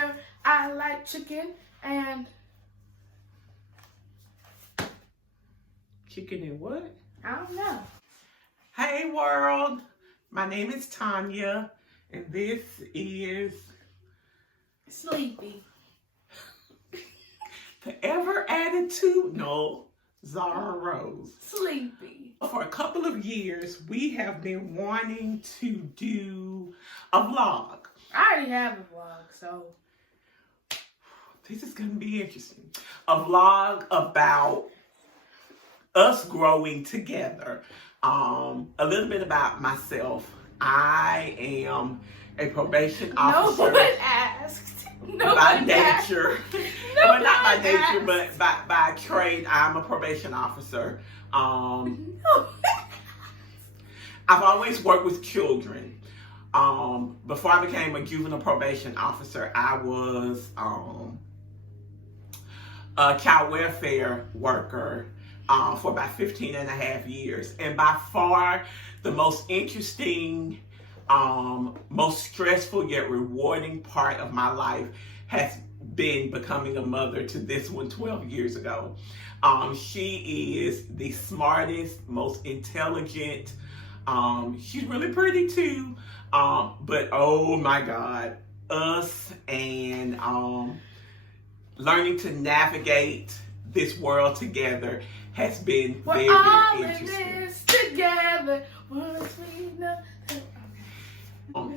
here. I like chicken and... Chicken and what? I don't know. Hey world, my name is Tanya, and this is... Sleepy. The ever attitude, no, Zara Rose. Sleepy. For a couple of years, we have been wanting to do a vlog. I already have a vlog, so... This is going to be interesting. A vlog about us growing together. A little bit about myself. I am a probation officer. No one asked. No by one nature. No But not by one nature, asked. but by trade, I'm a probation officer. No. I've always worked with children. Before I became a juvenile probation officer, I was a child welfare worker for about 15 and a half years. And by far, the most interesting, most stressful yet rewarding part of my life has been becoming a mother to this one 12 years ago. She is the smartest, most intelligent. She's really pretty too. But oh my God, us and learning to navigate this world together has been very, very interesting. We're all in this together.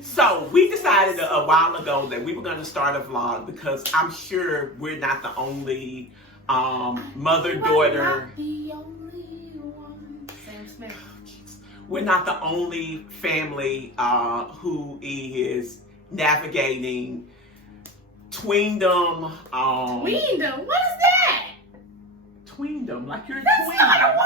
So we decided a while ago that we were going to start a vlog because I'm sure we're not the only mother-daughter. We're not the only family who is navigating tweendom. Tweendom? What is that? Tweendom, like you're a That's tween. not a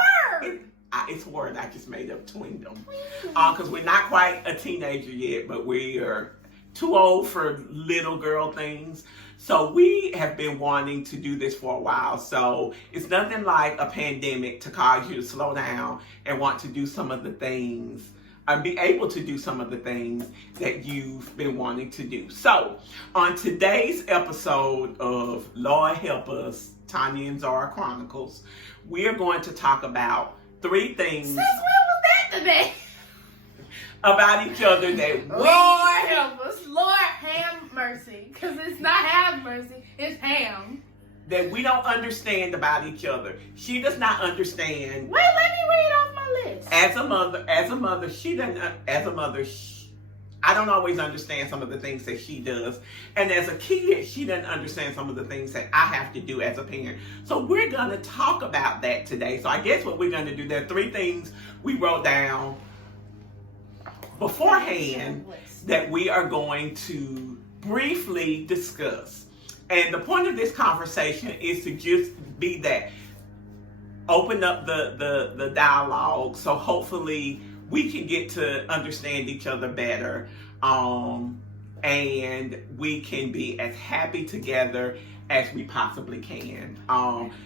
word. It's a word I just made up, tweendom. Because we're not quite a teenager yet, but we are too old for little girl things. So we have been wanting to do this for a while. So it's nothing like a pandemic to cause you to slow down and want to do some of the things, and be able to do some of the things that you've been wanting to do. So on today's episode of Lord Help Us, Tanya and Zara Chronicles, we are going to talk about 3 things. Since when was that today? About each other that we... Lord help us. Lord have mercy. Because it's not have mercy, it's ham. That we don't understand about each other. She does not understand. Wait, let me read off my list. As a mother, she doesn't. I don't always understand some of the things that she does, and as a kid, she doesn't understand some of the things that I have to do as a parent. So we're gonna talk about that today. So I guess what we're gonna do, there are 3 things we wrote down beforehand that we are going to briefly discuss. And the point of this conversation is to just be that, open up the dialogue, so hopefully we can get to understand each other better, and we can be as happy together as we possibly can.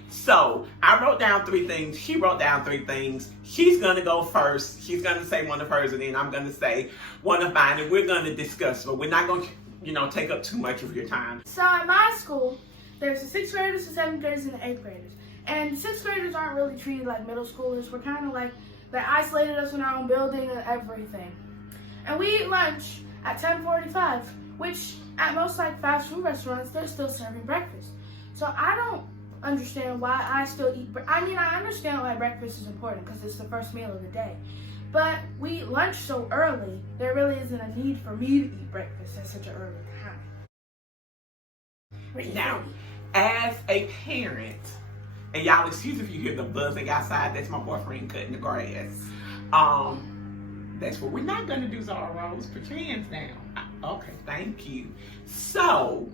So I wrote down 3 things. She wrote down 3 things. She's gonna go first. She's gonna say one of hers, and then I'm gonna say one of mine, and we're gonna discuss. But we're not gonna, take up too much of your time. So at my school, there's the 6th graders, the 7th graders, and the 8th graders. And 6th graders aren't really treated like middle schoolers. We're kind of like, they isolated us in our own building and everything. And we eat lunch at 10:45, which at most like fast food restaurants, they're still serving breakfast. So I don't understand why I still eat. I understand why breakfast is important because it's the first meal of the day. But we eat lunch so early, there really isn't a need for me to eat breakfast at such an early time. Now, as a parent, and y'all excuse if you hear the buzzing outside, that's my boyfriend cutting the grass. That's what we're not gonna do, Zara Rose. Put your hands down. Okay, thank you. So,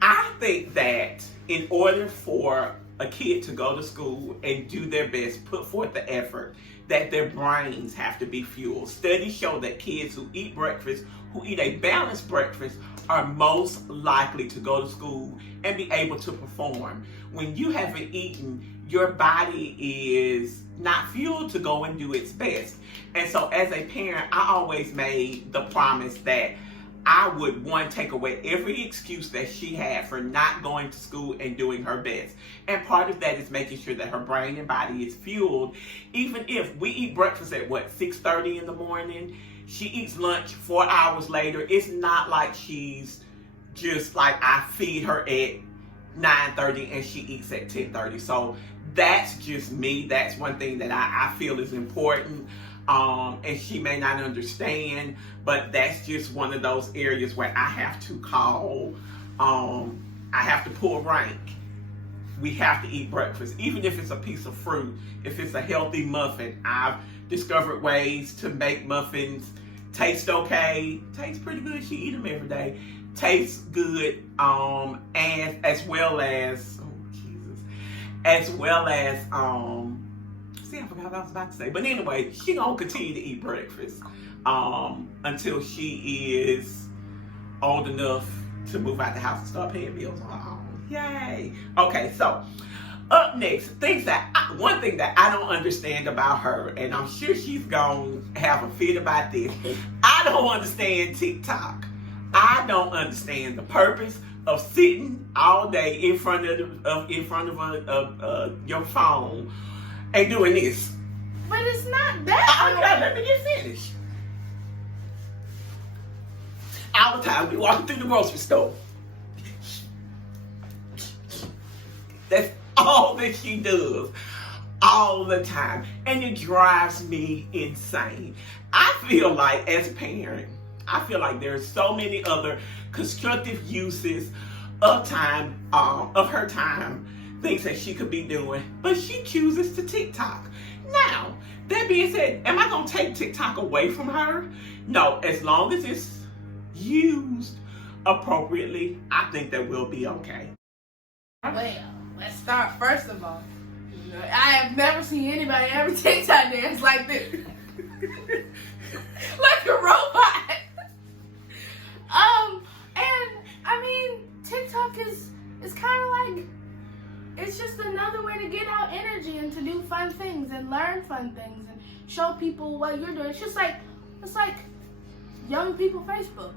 I think that in order for a kid to go to school and do their best, put forth the effort, that their brains have to be fueled. Studies show that kids who eat breakfast, who eat a balanced breakfast, are most likely to go to school and be able to perform. When you haven't eaten, your body is not fueled to go and do its best. And so as a parent, I always made the promise that I would, one, take away every excuse that she had for not going to school and doing her best. And part of that is making sure that her brain and body is fueled. Even if we eat breakfast at 6:30 in the morning, she eats lunch 4 hours later. It's not like she's just like, I feed her at 9:30 and she eats at 10:30. So that's just me. That's one thing that I feel is important. And she may not understand, but that's just one of those areas where I have to call, I have to pull rank. We have to eat breakfast, even if it's a piece of fruit, if it's a healthy muffin. I've discovered ways to make muffins taste okay, taste pretty good. She eat them every day, taste good, and as well as, see, I forgot what I was about to say. But anyway, she gonna continue to eat breakfast until she is old enough to move out the house and start paying bills on her own. Yay! Okay, so up next, one thing that I don't understand about her, and I'm sure she's gonna have a fit about this. I don't understand TikTok. I don't understand the purpose of sitting all day in front of your phone and doing this. But it's not that. Okay, let me get finished. All the time we walking through the grocery store. That's all that she does. All the time. And it drives me insane. I feel like, as a parent, there's so many other constructive uses of time, of her time, things that she could be doing, but she chooses to TikTok. Now, that being said, am I gonna take TikTok away from her? No, as long as it's used appropriately, I think that we'll be okay. Well, let's start first of all. I have never seen anybody ever TikTok dance like this. Like a robot. And I mean, TikTok is kind of like, it's just another way to get out energy and to do fun things and learn fun things and show people what you're doing. It's like young people Facebook.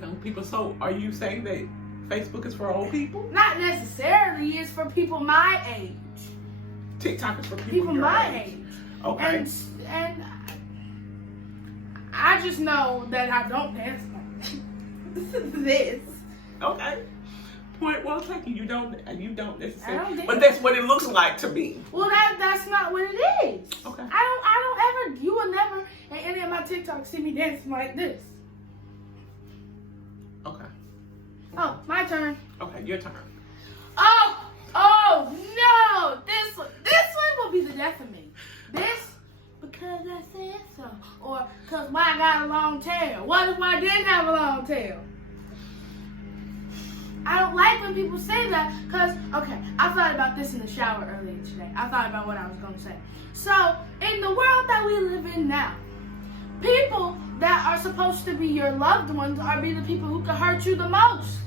Young people, so are you saying that Facebook is for old people? Not necessarily, it's for people my age. TikTok is for people your my age. Okay. And I just know that I don't dance like this. Okay. Point well taken. You don't necessarily. dance. But that's what it looks like to me. Well, that's not what it is. Okay. You will never in any of my TikToks see me dancing like this. Okay. Oh, my turn. Okay, your turn. Oh no! This one will be the death of me. This, because I said so. Or because I got a long tail. What if I didn't have a long tail? I don't like when people say that because, okay, I thought about this in the shower earlier today. I thought about what I was going to say. So, in the world that we live in now, people that are supposed to be your loved ones are the people who can hurt you the most.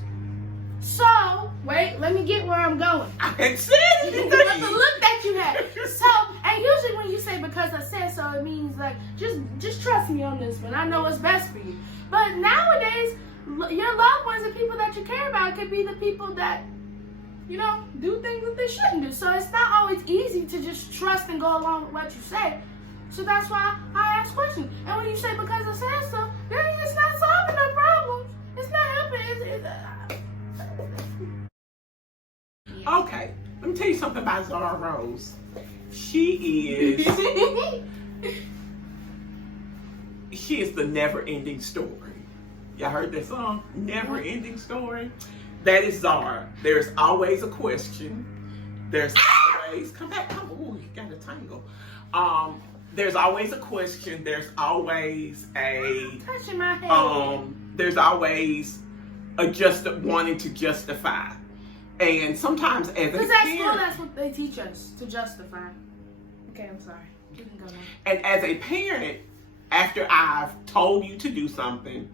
So, wait, let me get where I'm going. I said it. But the look that you had. So, and usually when you say because I said so, it means like, just trust me on this one. I know what's best for you. But nowadays, your loved ones and people that you care about could be the people that, do things that they shouldn't do. So it's not always easy to just trust and go along with what you say. So that's why I ask questions. And when you say because I said so, then it's not solving no problems. It's not helping. Okay, let me tell you something about Zara Rose. She is the never-ending story. Y'all heard that song? Never-ending story? That is Zara. There's always a question. There's always, come back, ooh, you got a tangle. There's always a question. There's always touching my head. There's always wanting to justify. And sometimes as a because at parent, school, that's what they teach us, to justify. Okay, I'm sorry. You can go now. And as a parent, after I've told you to do something,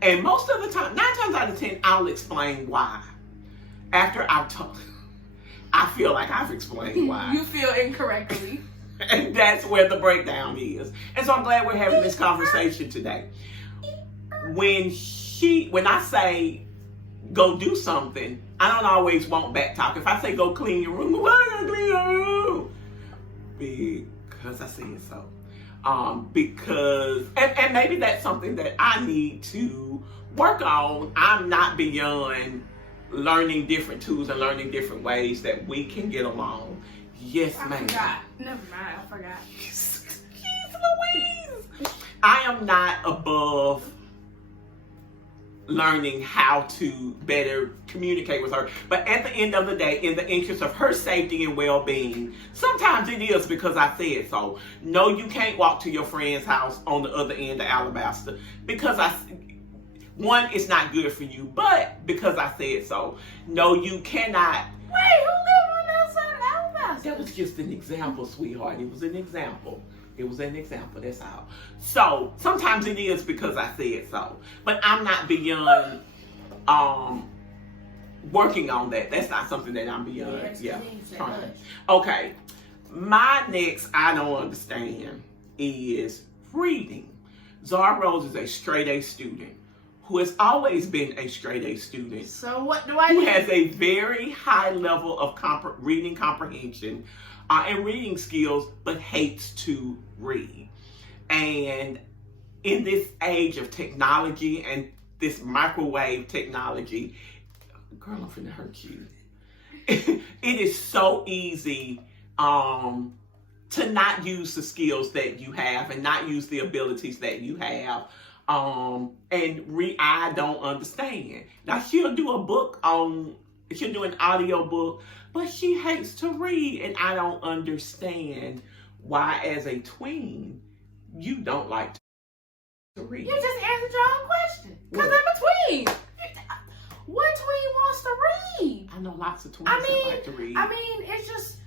and most of the time, 9 times out of 10, I'll explain why. After I've told, I feel like I've explained why. You feel incorrectly. And that's where the breakdown is. And so I'm glad we're having this conversation today. when I say go do something, I don't always want back talk. If I say go clean your room, why you gotta clean your room? Because I said so. Because and maybe that's something that I need to work on. I'm not beyond learning different tools and learning different ways that we can get along. Yes, ma'am. I forgot. Never mind, I forgot. Jeez Louise. I am not above learning how to better communicate with her. But at the end of the day, in the interest of her safety and well-being, sometimes it is because I said so. No, you can't walk to your friend's house on the other end of Alabaster because one, it's not good for you, but because I said so. No, you cannot. Wait, who lives on the outside of Alabaster? That was just an example, sweetheart. It was an example. It was an example, that's all. So, sometimes it is because I said so. But I'm not beyond working on that. That's not something that I'm beyond. Yeah. Okay. My next I don't understand is reading. Zara Rose is a straight A student who has always been a straight A student. So what do I who do? has a very high level of reading comprehension and reading skills, but hates to read. And in this age of technology and this microwave technology, girl, I'm finna hurt you. It is so easy to not use the skills that you have and not use the abilities that you have. I don't understand. Now she'll do an audio book, but she hates to read, and I don't understand why, as a tween, you don't like to read. You just answered your own question. Because I'm a tween. What tween wants to read? I know lots of tweens that like to read. I mean, it's just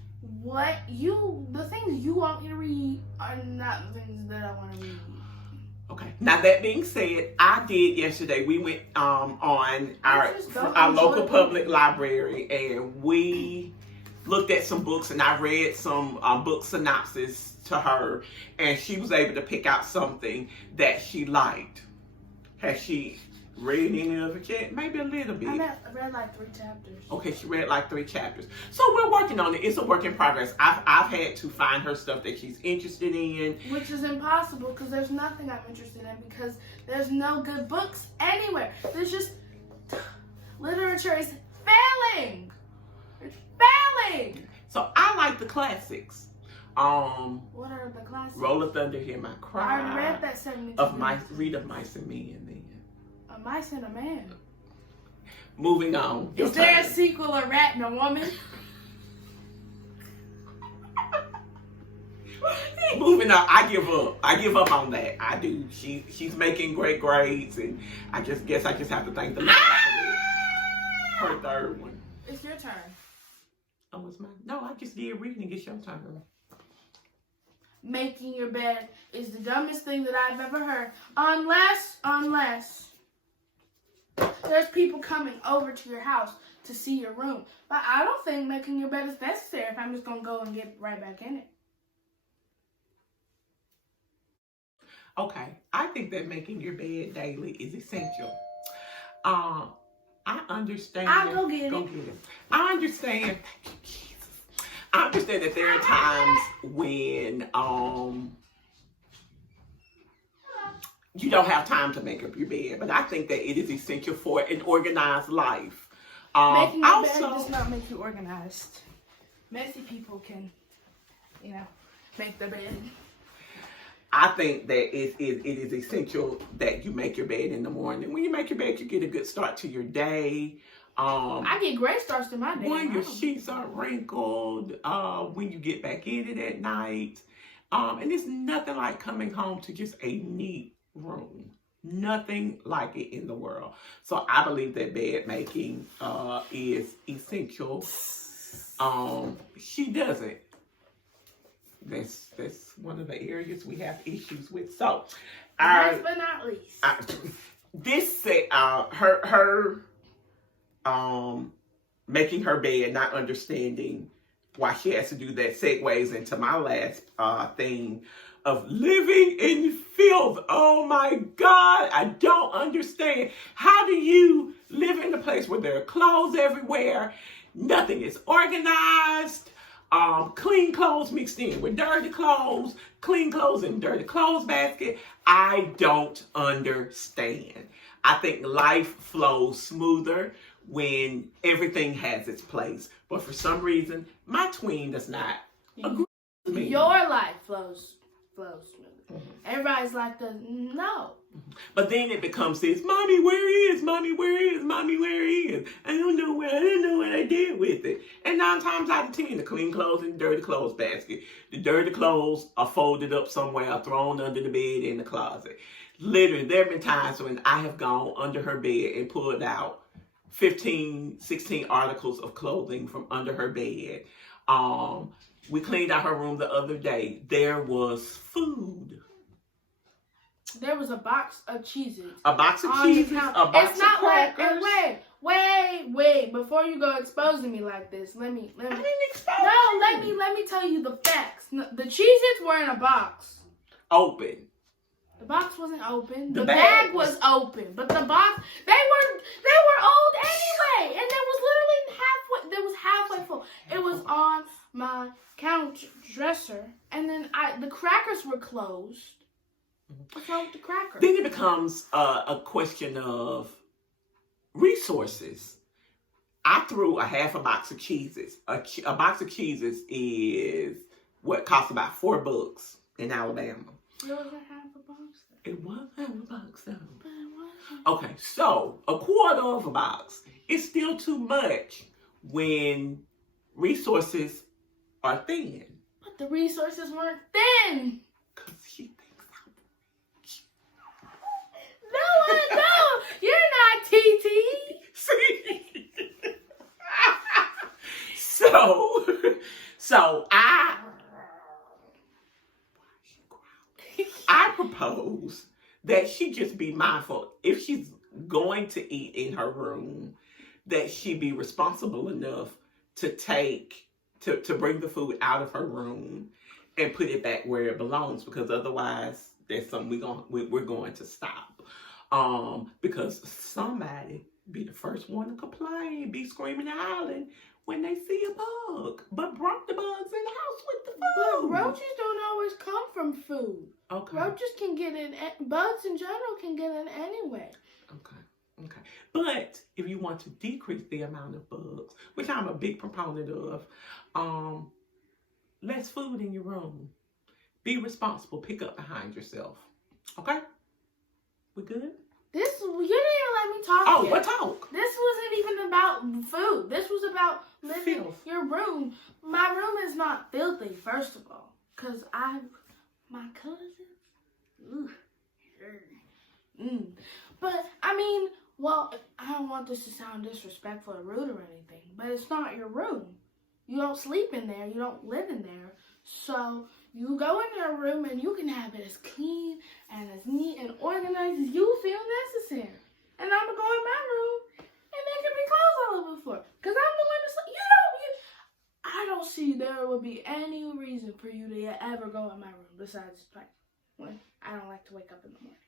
the things you want me to read are not the things that I want to read. Okay. Now that being said, I did yesterday. We went on our local public library and we looked at some books, and I read some book synopsis to her, and she was able to pick out something that she liked. Has she read any of it yet? Maybe a little bit. I read like 3 chapters. Okay, she read like 3 chapters. So we're working on it. It's a work in progress. I've had to find her stuff that she's interested in. Which is impossible because there's nothing I'm interested in because there's no good books anywhere. There's just literature is failing. It's failing. So I like the classics. What are the classics? Roll of Thunder, Hear My Cry. I already read that 72 Read of Mice and Men then. A Mice and a Man. Moving on. Is there a sequel, A Rat and a Woman? Moving on. I give up. I give up on that. I do. She's making great grades, and I guess I just have to thank the Lord for her third one. It's your turn. Oh, it's mine. No, I just did reading. It's your turn. Making your bed is the dumbest thing that I've ever heard. Unless there's people coming over to your house to see your room. But I don't think making your bed is necessary if I'm just going to go and get right back in it. Okay. I think that making your bed daily is essential. I understand. I'll go get it. I understand. Thank you, Jesus. I understand that there are times when you don't have time to make up your bed, but I think that it is essential for an organized life. Making your bed does not make you organized. Messy people can, make their bed. I think that it is essential that you make your bed in the morning. When you make your bed, you get a good start to your day. I get great starts to my day. When your sheets are wrinkled, when you get back in it at night. And it's nothing like coming home to just a neat room. Nothing like it in the world. So I believe that bed making is essential. She doesn't. That's one of the areas we have issues with. So, last but not least, her making her bed, not understanding why she has to do that, segues into my last thing, of living in filth. Oh my God, I don't understand. How do you live in a place where there are clothes everywhere? Nothing is organized. Clean clothes mixed in with dirty clothes, clean clothes in dirty clothes basket. I don't understand. I think life flows smoother when everything has its place. But for some reason, my tween does not agree with me. Your life flows smoothly. Everybody's like no. But then it becomes this, Mommy, where is? Mommy, where is? Mommy, where is? I don't know what I did with it. And 9 times out of 10, the clean clothes in the dirty clothes basket. The dirty clothes are folded up somewhere, thrown under the bed in the closet. Literally, there have been times when I have gone under her bed and pulled out 15, 16 articles of clothing from under her bed. We cleaned out her room the other day. There was food. There was a box of Cheez-Its. A box of Cheez-Its, a box of crackers. Wait. Before you go exposing me like this, let me. I didn't expose No, you. let me tell you the facts. No, the Cheez-Its were in a box. Open. The box wasn't open. The The bag bag was open, but the box they were old anyway, and there was halfway full. It was on my counter dresser, and then the crackers were closed. What's wrong with the crackers? Then it becomes a question of resources. I threw a half a box of Cheez-Its. A box of Cheez-Its is what costs about $4 in Alabama. It wasn't half a box. It was half a box though. But it wasn't. Okay, so a quarter of a box is still too much when resources are thin. But the resources weren't thin. Cause she thinks I'm rich. No, you're not TT. See? So I propose that she just be mindful if she's going to eat in her room, that she be responsible enough to bring the food out of her room and put it back where it belongs, because otherwise there's something we're going to stop. Because somebody be the first one to complain, be screaming and hollering when they see a bug, but brought the bugs in the house with the But food. roaches don't always come from food. Okay. Roaches can get in, bugs in general can get in anyway. Okay. But if you want to decrease the amount of bugs, which I'm a big proponent of, less food in your room. Be responsible. Pick up behind yourself. Okay? We good? You didn't even let me talk Oh, yet. what talk? This wasn't even about food. This was about living Filth. your room. My room is not filthy, first of all. Because my cousins, But, I mean, well, I don't want this to sound disrespectful or rude or anything, but it's not your room. You don't sleep in there. You don't live in there. So you go in your room and you can have it as clean and as neat and organized as you feel necessary. And I'm going to go in my room and there can be clothes all over the floor. Because I'm the one to sleep. I don't see there would be any reason for you to ever go in my room besides like when I don't like to wake up in the morning.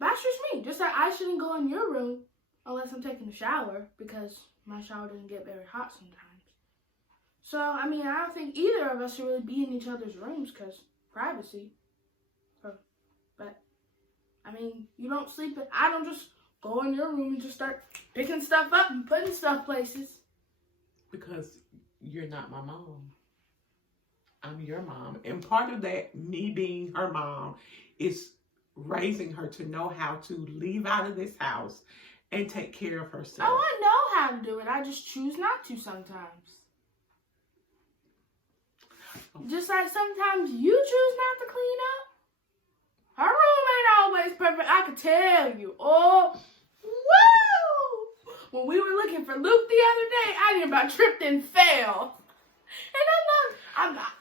That's just me. Just like I shouldn't go in your room unless I'm taking a shower, because my shower doesn't get very hot sometimes. So, I mean, I don't think either of us should really be in each other's rooms because privacy. But, I mean, you don't sleep. I don't just go in your room and just start picking stuff up and putting stuff places. Because you're not my mom. I'm your mom. And part of that, me being her mom, is raising her to know how to leave out of this house and take care of herself. Oh, I know how to do it. I just choose not to sometimes. Just like sometimes you choose not to clean up. Her room ain't always perfect. I can tell you. Oh, woo! When we were looking for Luke the other day, I nearly about tripped and fell. And I'm not.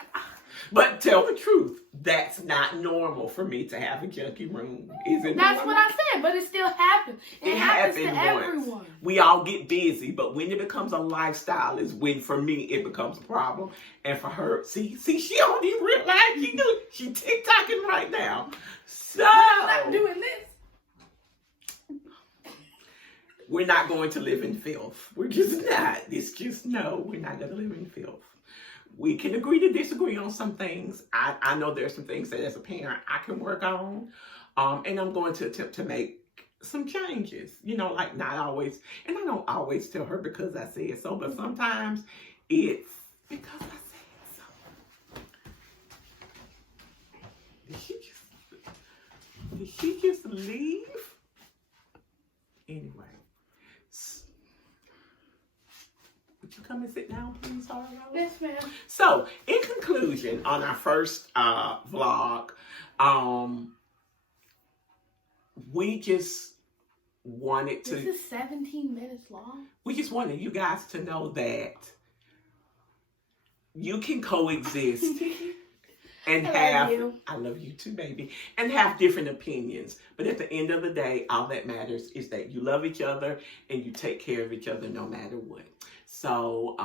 But tell the truth, that's not normal for me to have a junkie room. Is it? That's normal? what I said, but it still happens. It happens to happened once. everyone. We all get busy, but when it becomes a lifestyle is when, for me, it becomes a problem. And for her, see, she don't even realize she do. She TikToking right now. So I'm doing this. we're not going to live in filth. We're just not. It's just no, we're not going to live in filth. We can agree to disagree on some things. I know there's some things that as a parent I can work on. And I'm going to attempt to make some changes. You know, like not always, and I don't always tell her because I said so, but sometimes it's because I said so. Did she just leave? Anyway. Would you come and sit down, please, Sarah? Yes, ma'am. So, in conclusion, on our first vlog, we just wanted to. This is 17 minutes long. We just wanted you guys to know that you can coexist and I love you too, baby, and have different opinions. But at the end of the day, all that matters is that you love each other and you take care of each other no matter what. So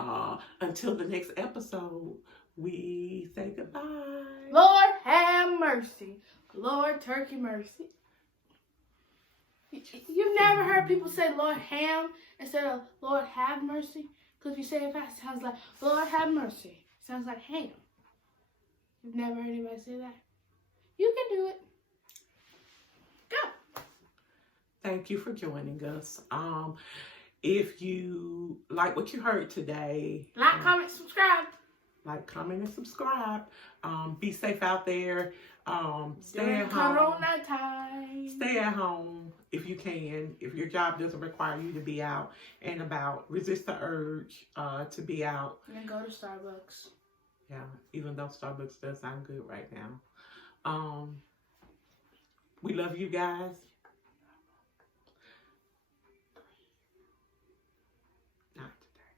until the next episode, we say goodbye. Lord have mercy. Lord turkey mercy. You've never heard people say Lord ham instead of Lord have mercy? Because if you say it fast, it sounds like Lord have mercy. It sounds like ham. You've never heard anybody say that? You can do it. Go. Thank you for joining us. If you like what you heard today, like, comment, subscribe. Like, comment, and subscribe. Be safe out there. Stay at Corona home. time. Stay at home if you can. If your job doesn't require you to be out and about, resist the urge to be out. And go to Starbucks. Yeah, even though Starbucks does sound good right now. We love you guys. Not today.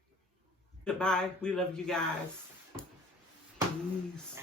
Goodbye. We love you guys. Peace.